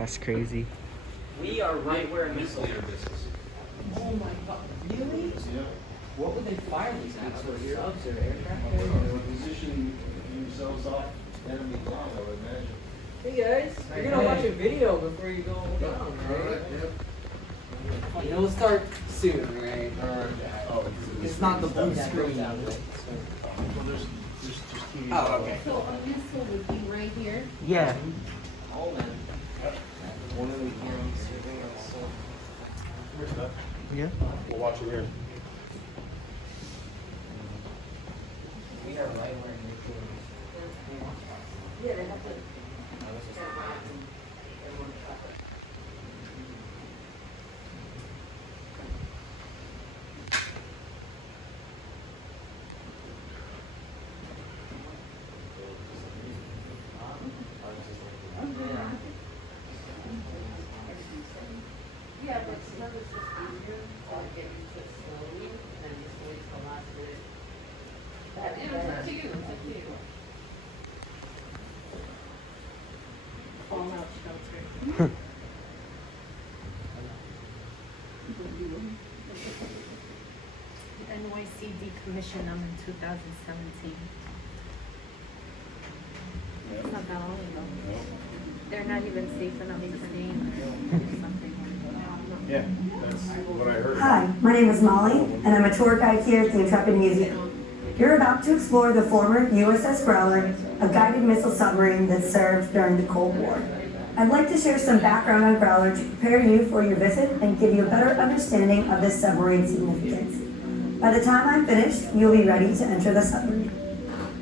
That's crazy. We are right where missiles Nuclear missiles. Oh my god, really? Yeah. What would they fire these at? Other subs or aircraft? They would position themselves off enemy ground, I would imagine. Hey guys, you're gonna watch a video before you go down, right? Yep. It'll start soon, right? Oh, It's not the blue screen. well, there's just TV. Oh, okay. So a missile would be right here. Yeah. All men. One of them. Where's that? Yeah. We'll watch it here. We are right where nuclear is. Yeah, they have to. Yeah, but sometimes it's just easier to get used to it slowly than just wait till the last minute. Yeah, it's up to you, it's up to you. Fallout shelter. NYC decommissioned them in 2017. It's not that long ago. They're not even safe enough to stay in there or something. Yeah, that's what I heard. Hi, my name is Molly, and I'm a tour guide here at the Intrepid Museum. You're about to explore the former USS Growler, a guided missile submarine that served during the Cold War. I'd like to share some background on Growler to prepare you for your visit and give you a better understanding of this submarine's significance. By the time I'm finished, you'll be ready to enter the submarine.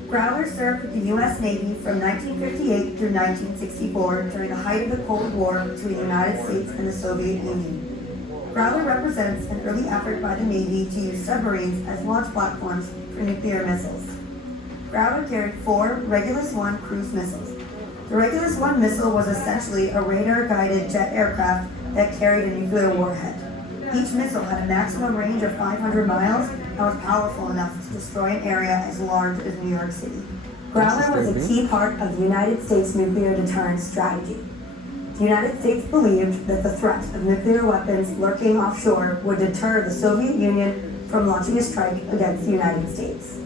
Growler served with the U.S. Navy from 1958 through 1964 during the height of the Cold War between the United States and the Soviet Union. Growler represents an early effort by the Navy to use submarines as launch platforms for nuclear missiles. Growler carried 4 Regulus I cruise missiles. The Regulus I missile was essentially a radar-guided jet aircraft that carried a nuclear warhead. Each missile had a maximum range of 500 miles and was powerful enough to destroy an area as large as New York City. Growler was a key part of the United States nuclear deterrence strategy. The United States believed that the threat of nuclear weapons lurking offshore would deter the Soviet Union from launching a strike against the United States.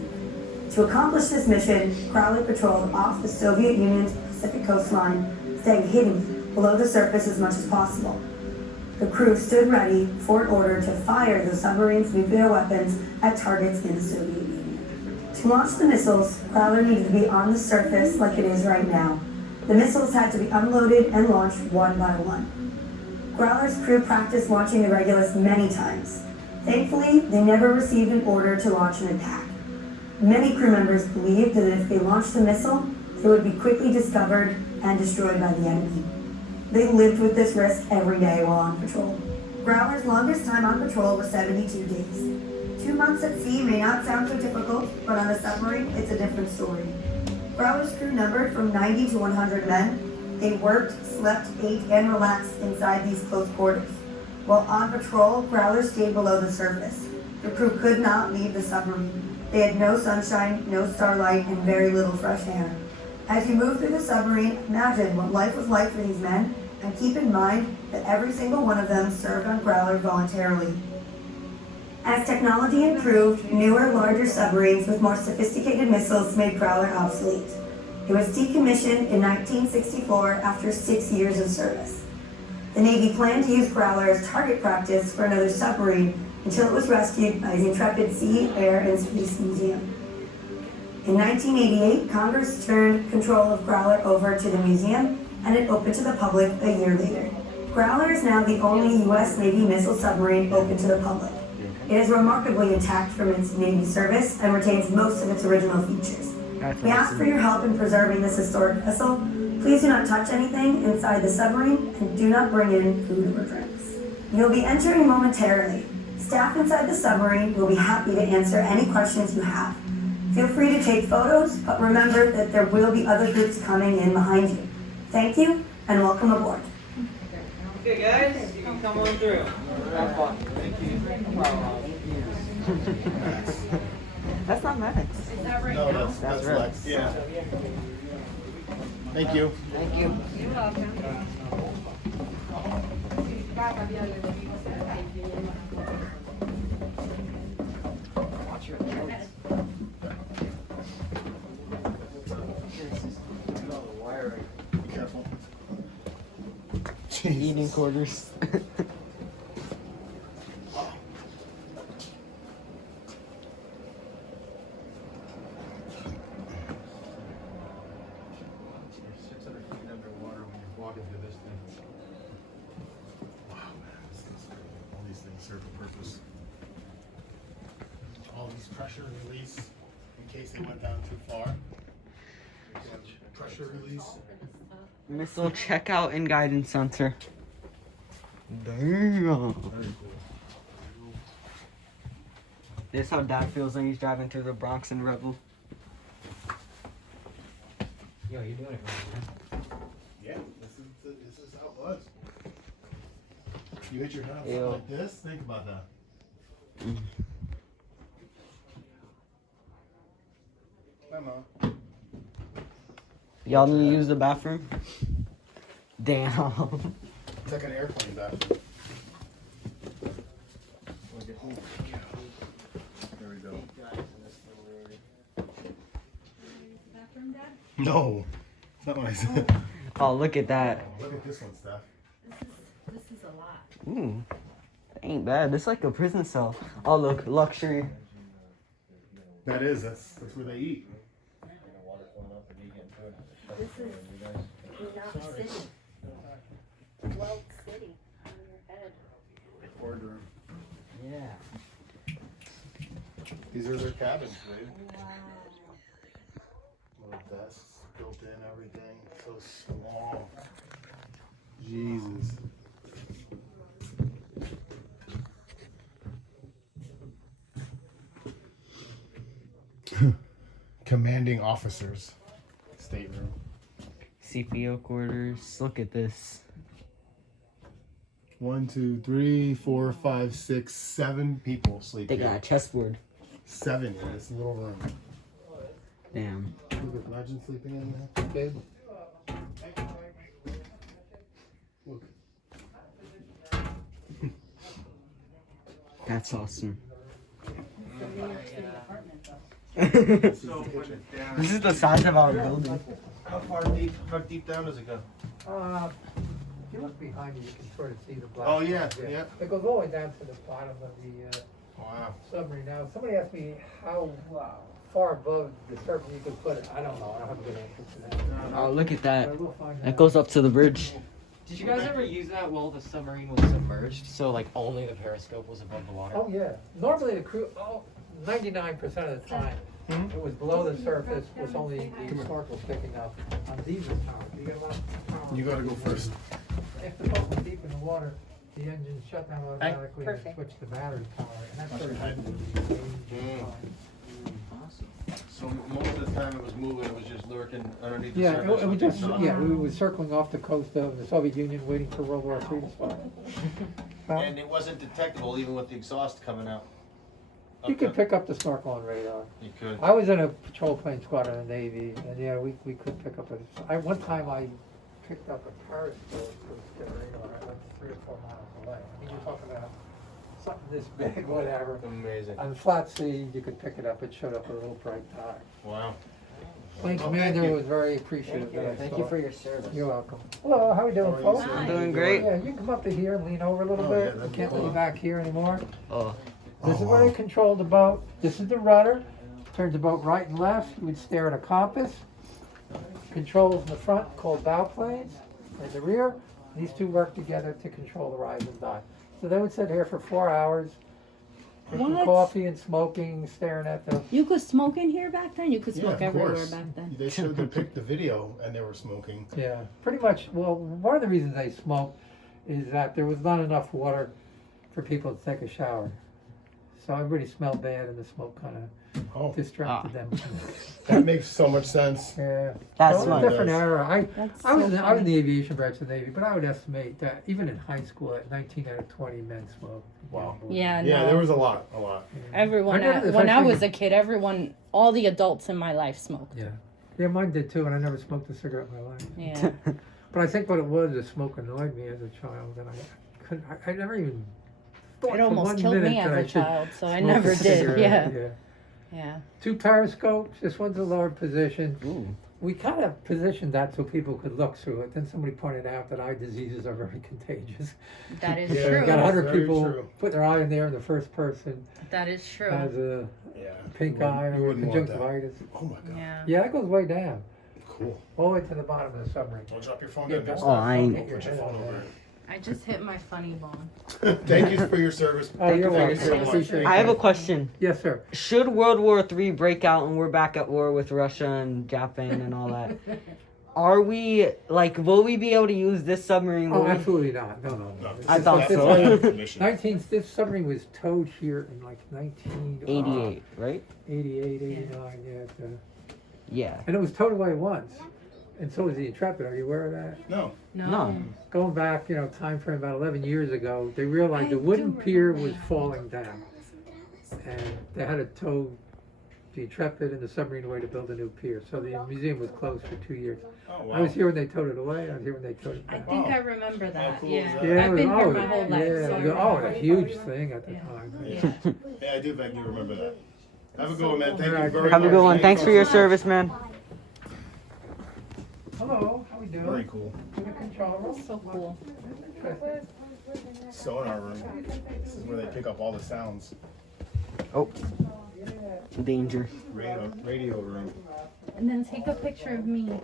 To accomplish this mission, Growler patrolled off the Soviet Union's Pacific coastline, staying hidden below the surface as much as possible. The crew stood ready for an order to fire the submarine's nuclear weapons at targets in the Soviet Union. To launch the missiles, Growler needed to be on the surface like it is right now. The missiles had to be unloaded and launched one by one. Growler's crew practiced launching the Regulus many times. Thankfully, they never received an order to launch an attack. Many crew members believed that if they launched the missile, it would be quickly discovered and destroyed by the enemy. They lived with this risk every day while on patrol. Growler's longest time on patrol was 72 days. 2 months at sea may not sound so difficult, but on a submarine, it's a different story. Growler's crew numbered from 90 to 100 men. They worked, slept, ate, and relaxed inside these close quarters. While on patrol, Growler stayed below the surface. The crew could not leave the submarine. They had no sunshine, no starlight, and very little fresh air. As you move through the submarine, imagine what life was like for these men, and keep in mind that every single one of them served on Growler voluntarily. As technology improved, newer, larger submarines with more sophisticated missiles made Growler obsolete. It was decommissioned in 1964 after 6 years of service. The Navy planned to use Growler as target practice for another submarine until it was rescued by the Intrepid Sea, Air, and Space Museum. In 1988, Congress turned control of Growler over to the museum, and it opened to the public a year later. Growler is now the only U.S. Navy missile submarine open to the public. It is remarkably intact from its Navy service and retains most of its original features. We ask for your help in preserving this historic vessel. Please do not touch anything inside the submarine and do not bring in food or drinks. You'll be entering momentarily. Staff inside the submarine will be happy to answer any questions you have. Feel free to take photos, but remember that there will be other groups coming in behind you. Thank you, and welcome aboard. Okay, guys, you can come on through. Have fun. Thank you. That's not Max. Is that right No, now? that's Rex. Lex. Yeah. Thank you. Thank you. You're welcome. Watch your legs. Be careful. Eating quarters. You're 600 feet underwater when you're walking through this thing. Wow, man, all these things serve a purpose. All these pressure release in case they went down too far. Pressure release. Missile checkout and guidance center. Damn. Very cool. This is how Dad feels when he's driving through the Bronx and Rebel. Yo, you're doing it right, man. Yeah, this is how it was. You hit your head on Ew. something like this. Think about that. Come on. Y'all need to use the bathroom? Damn. It's like an airplane bathroom. There we go. No, it's not what I said. Oh, look at that. Look at this one, Steph. This is a lot. Ooh. Ain't bad. This is like a prison cell. Oh, look. Luxury. That's where they eat. This is not city. Weld City on your head. Boardroom. Yeah. These are their cabins, babe. Wow. Little desks built in, everything. So small. Jesus. Commanding officers. Stateroom. CPO quarters. Look at this. 1, 2, 3, 4, 5, 6, 7 people sleep They here. got a chessboard. 7 in this little room. Damn. Look at Legend sleeping in there, babe. Look. That's awesome. So when This it's down, is the size of our building. how deep down does it go? If you look behind you, you can sort of see the black. Oh, yeah, lines, yeah. It goes all the way down to the bottom of the Wow. submarine. Now, somebody asked me how far above the surface you could put it. I don't know. I don't have a good answer to that. Oh, look at that. But we'll find That out. goes up to the bridge. Did you guys ever use that while the submarine was submerged? So like only the periscope was above the water? Oh, yeah. Normally the crew, 99% of the time, it was below the surface, was only the snorkel sticking up. On these towers, you got a lot of power. You gotta go first. If the boat was deep in the water, the engine shut down automatically and Perfect. switched to battery power, and that's sort of So most of the time it was moving, it was just lurking underneath the Yeah, surface. it was just, looking yeah, solid. we were circling off the coast of the Soviet Union waiting for World War III to start. And it wasn't detectable even with the exhaust coming out. You could pick up the snorkel on radar. You could. I was in a patrol plane squadron in the Navy, and yeah, we could pick up one time I picked up a periscope from radar, I went 3 or 4 miles away. I mean, you're talking about something this big, whatever. Amazing. On flat sea, you could pick it up, it showed up a little bright dot. Wow. Plane Well, commander thank you. was very appreciative that I Thank saw you it. for your service. You're welcome. Hello, how we doing, How are you, folks? sir? I'm doing great. Yeah, you can come up to here and lean over a little Oh, bit. yeah, We that'd be can't cool. lean back here anymore. Oh. This is Oh, where wow. they control the boat. This is the rudder. Turns the boat right and left. You would stare at a compass. Controls in the front called bow planes. In the rear, these two work together to control the rise and dive. So they would sit here for 4 hours, drinking What? coffee and smoking, staring at the. You could smoke in here back then? You could Yeah, smoke of everywhere course. back then. They showed the video and they were smoking. Yeah, pretty much. Well, one of the reasons they smoked is that there was not enough water for people to take a shower. So everybody smelled bad, and the smoke kind of Oh, distracted them. that makes so much sense. Yeah. That's Well, fun. a different era. That's I was so in funny. the aviation branch of the Navy, but I would estimate that even in high school, at 19 out of 20 men smoked. Wow. Yeah, Yeah, no. there was a lot. Everyone, I never- when I especially- was a kid, all the adults in my life smoked. Yeah. Yeah, mine did too, and I never smoked a cigarette in my life. Yeah. But I think what it was, the smoke annoyed me as a child, and I couldn't. I never even thought It for almost 1 killed minute me that I as a should child, so I smoke never a did. cigarette. Yeah. Yeah. 2 periscopes. This one's a lower position. Ooh. We kind of positioned that so people could look through it. Then somebody pointed out that eye diseases are very contagious. That is Yeah, You true. got 100 Very people true. put their eye in there, and the first person That is true. has a Yeah. pink You eye wouldn't- you or wouldn't want that. conjunctivitis. Oh my god. Yeah. Yeah, that goes way down, Cool. all the way to the bottom of the submarine. Don't drop your phone Yeah, down next don't. Oh, time. I ain't- Don't put your phone over I just hit my funny bone. it. Thank you for your service. Oh, you're you welcome. for your I appreciate I have a that. question. Yes, sir. Should World War III break out and we're back at war with Russia and Japan and all that, are we, like, will we be able to use this submarine? Will Oh, we- absolutely not. No. No, I thought This so. was Permission. 19. This submarine was towed here in like 88, right? 88, 89. Yeah. Yeah. And it was towed away once, and so was the Intrepid. Are you aware of that? No. No. Going back, time frame about 11 years ago, they realized I the wooden do pier remember was that. falling down, and they had to tow the Intrepid and the submarine away to build a new pier. So the museum was closed for 2 years. Oh wow. I was here when they towed it away. I was here when they towed it I back. think Wow. I remember that. cool Yeah. is that? Yeah, I've been it here was- my whole life. Yeah, so I it was- oh, remember. a huge thing at the Yeah. time. Yeah. Yeah, I do vaguely remember that. Have a good one, man. Thank you Alright, very much. Have a good one. Thanks for your service, man. Hello, how we doing? Very cool. In the control room. So cool. Sonar room. This is where they pick up all the sounds. Oh. Danger. Radio room. And then take a picture of me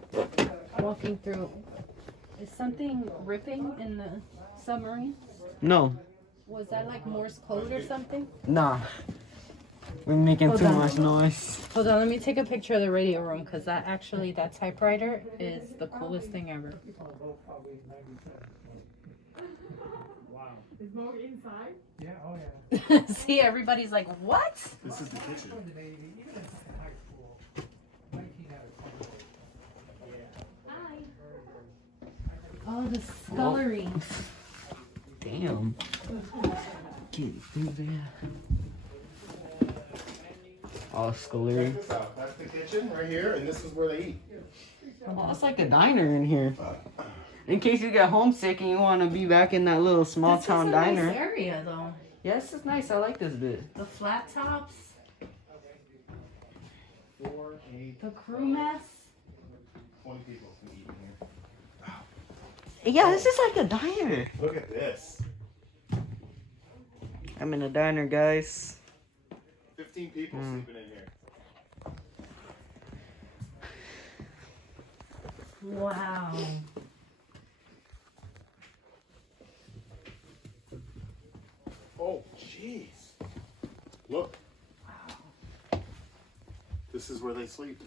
walking through. Is something ripping in the submarine? No. Was that like Morse code or something? Nah. We're making Hold too on. much noise. Hold on, let me take a picture of the radio room because that typewriter is the coolest thing ever. Yeah, oh yeah. See, everybody's like, what? This is the kitchen. Oh, the scullery. Damn. Get through there. Oh, scullery. Check this out. That's the kitchen right here, and this is where they eat. Oh, it's like a diner in here. In case you get homesick and you want to be back in that little small This town is a diner. nice area though. Yeah, this is nice. I like this bit. The flat tops, 4, 8, the crew mess. 20 people can eat in here. Yeah, this is like a diner. Look at this. I'm in a diner, guys. 15 people sleeping in here. Wow. Oh, jeez. Look. This is where they sleep.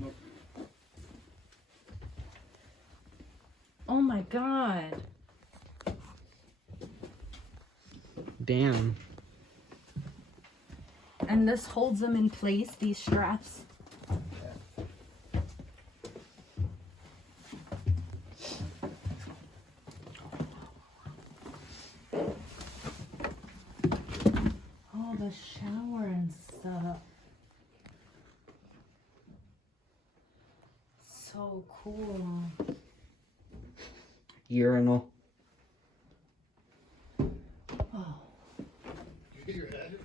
Look. Oh my god. Damn. And this holds them in place, these straps. Oh, the shower and stuff. So cool. Urinal. Oh, You hit your head?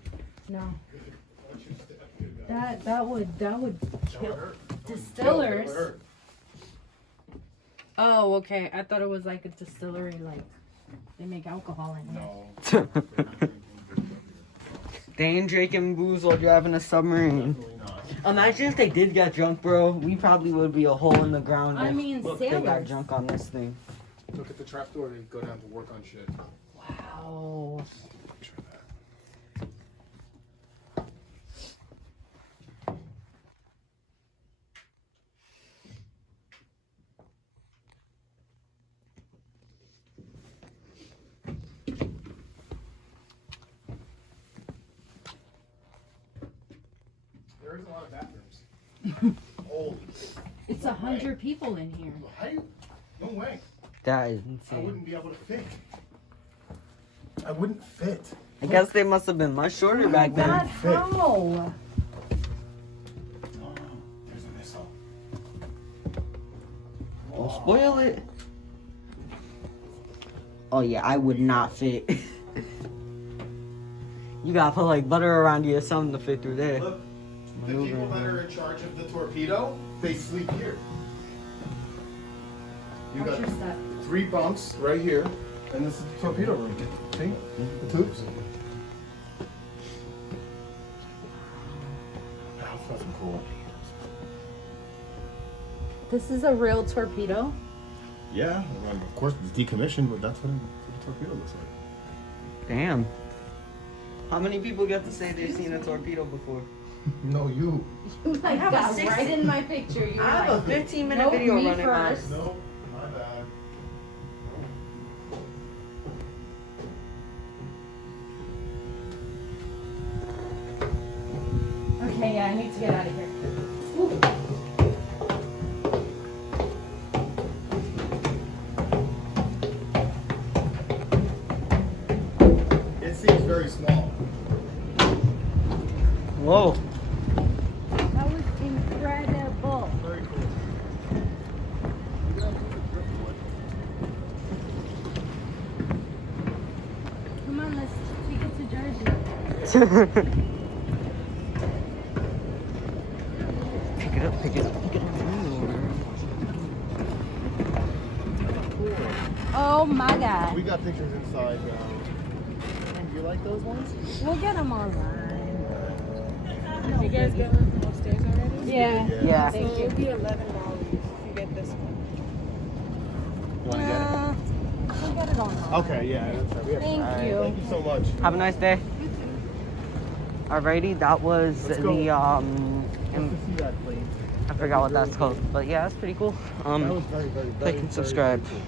no. Watch your step. That would That would kill hurt. distillers. That would hurt. Oh, okay. I thought it was like a distillery, like they make alcohol in here. No. They ain't drinking booze while driving a submarine. Definitely not. Imagine if they did get drunk, bro. We probably would be a hole in the ground. I if mean, they got sailors. drunk on this thing. Look at the trapdoor. They go down to work on shit. Wow. Picture that. There is a lot of bathrooms. Holy. It's No 100 people in here. How do you? No way. That is I insane. wouldn't be able to fit. I wouldn't fit. I guess they must have been much shorter back then. God, how? Oh, there's a missile. Oh, Don't spoil it. Oh yeah, I would not fit. You gotta put like butter around you or something to fit through there. Look, the people that are in charge of the torpedo, they sleep here. You got 3 bunks right here, and this is the torpedo room. See? The tubes. That's fucking cool. This is a real torpedo. Yeah, well, of course it's decommissioned, but that's what a torpedo looks like. Damn. How many people get to say they've seen a torpedo before? No, you. I have a got 60 right in my picture. You I have a 15-minute nope, video me running mine. first. No, my bad. Okay, yeah, I need to get out of here. Ooh. It seems very small. Whoa. That was incredible. Very cool. Come on, let's take it to Jersey. Pick it up, pick it up, pick it up. Oh my God. We got pictures inside. Do you like those ones? We'll get them online. You guys got one from upstairs already? Yeah. Yeah. So it would be $11 if you get this one. You want to get We'll get it online. it? Okay, yeah. That's right. Thank you. Thank you so much. Have a nice day. Alrighty, that was Let's go. the Good to see that plane. I forgot what that's called, but yeah, that's pretty cool. That was very, very, Like very, and very, subscribe. very cool.